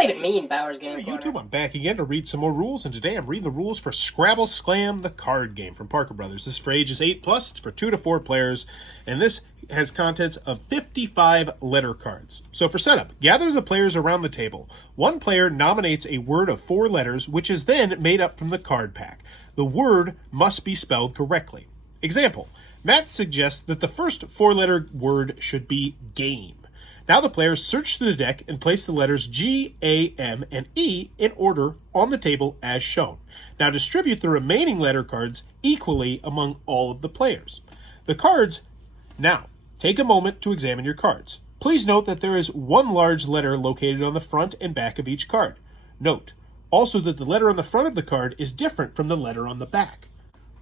not even me in Bowers Game Hey, Corner. YouTube, I'm back again to read some more rules, and today I'm reading the rules for Scrabble Slam the Card Game from Parker Brothers. This is for ages 8+, it's for 2 to 4 players, and this has contents of 55 letter cards. So for setup, gather the players around the table. One player nominates a word of 4 letters, which is then made up from the card pack. The word must be spelled correctly. Example, Matt suggests that the first 4-letter word should be game. Now the players search through the deck and place the letters G, A, M, and E in order on the table as shown. Now distribute the remaining letter cards equally among all of the players. Now, take a moment to examine your cards. Please note that there is one large letter located on the front and back of each card. Note also that the letter on the front of the card is different from the letter on the back.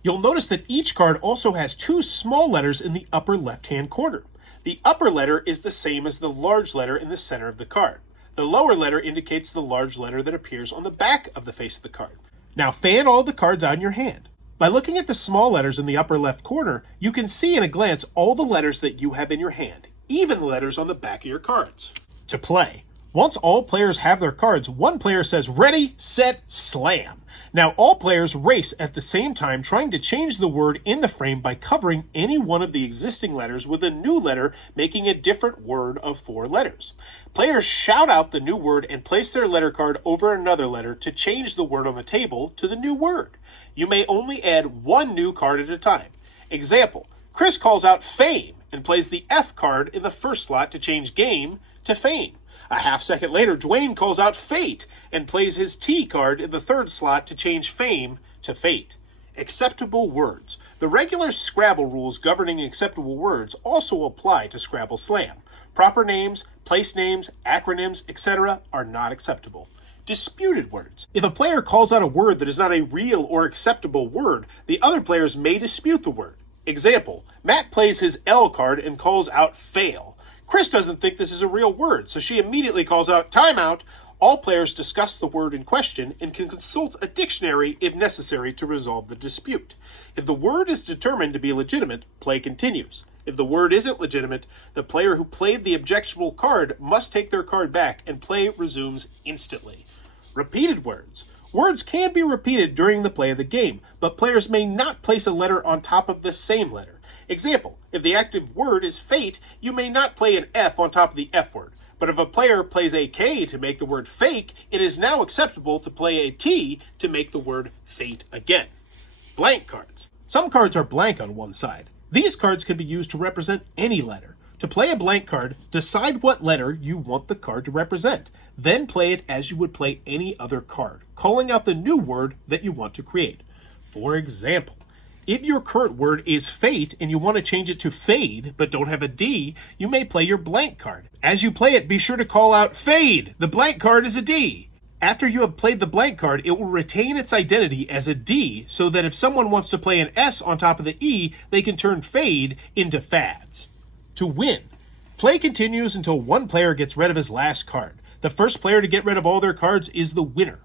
You'll notice that each card also has 2 small letters in the upper left-hand corner. The upper letter is the same as the large letter in the center of the card. The lower letter indicates the large letter that appears on the back of the face of the card. Now fan all the cards out in your hand. By looking at the small letters in the upper left corner, you can see in a glance all the letters that you have in your hand, even the letters on the back of your cards. To play. Once all players have their cards, one player says, "Ready, set, slam." Now all players race at the same time, trying to change the word in the frame by covering any one of the existing letters with a new letter, making a different word of 4 letters. Players shout out the new word and place their letter card over another letter to change the word on the table to the new word. You may only add 1 new card at a time. Example, Chris calls out fame and plays the F card in the first slot to change game to fame. A half second later, Dwayne calls out fate and plays his T card in the third slot to change fame to fate. Acceptable words. The regular Scrabble rules governing acceptable words also apply to Scrabble Slam. Proper names, place names, acronyms, etc. are not acceptable. Disputed words. If a player calls out a word that is not a real or acceptable word, the other players may dispute the word. Example, Matt plays his L card and calls out fail. Chris doesn't think this is a real word, so she immediately calls out timeout. All players discuss the word in question and can consult a dictionary if necessary to resolve the dispute. If the word is determined to be legitimate, play continues. If the word isn't legitimate, the player who played the objectionable card must take their card back and play resumes instantly. Repeated words. Words can be repeated during the play of the game, but players may not place a letter on top of the same letter. Example, if the active word is fate, you may not play an F on top of the F word. But if a player plays a K to make the word fake, it is now acceptable to play a T to make the word fate again. Blank cards. Some cards are blank on one side. These cards can be used to represent any letter. To play a blank card, decide what letter you want the card to represent. Then play it as you would play any other card, calling out the new word that you want to create. For example, if your current word is fate and you want to change it to fade but don't have a D, you may play your blank card. As you play it, be sure to call out fade. The blank card is a D. After you have played the blank card, it will retain its identity as a D so that if someone wants to play an S on top of the E, they can turn fade into fads. To win, play continues until one player gets rid of his last card. The first player to get rid of all their cards is the winner.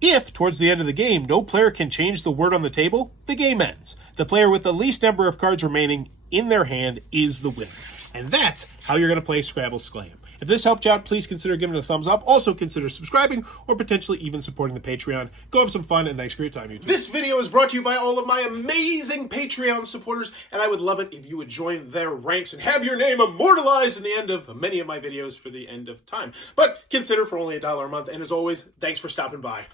If, towards the end of the game, no player can change the word on the table, the game ends. The player with the least number of cards remaining in their hand is the winner. And that's how you're going to play Scrabble Slam. If this helped you out, please consider giving it a thumbs up. Also consider subscribing or potentially even supporting the Patreon. Go have some fun, and thanks for your time, YouTube. This video is brought to you by all of my amazing Patreon supporters, and I would love it if you would join their ranks and have your name immortalized in the end of many of my videos for the end of time. But consider for only $1 a month, and as always, thanks for stopping by.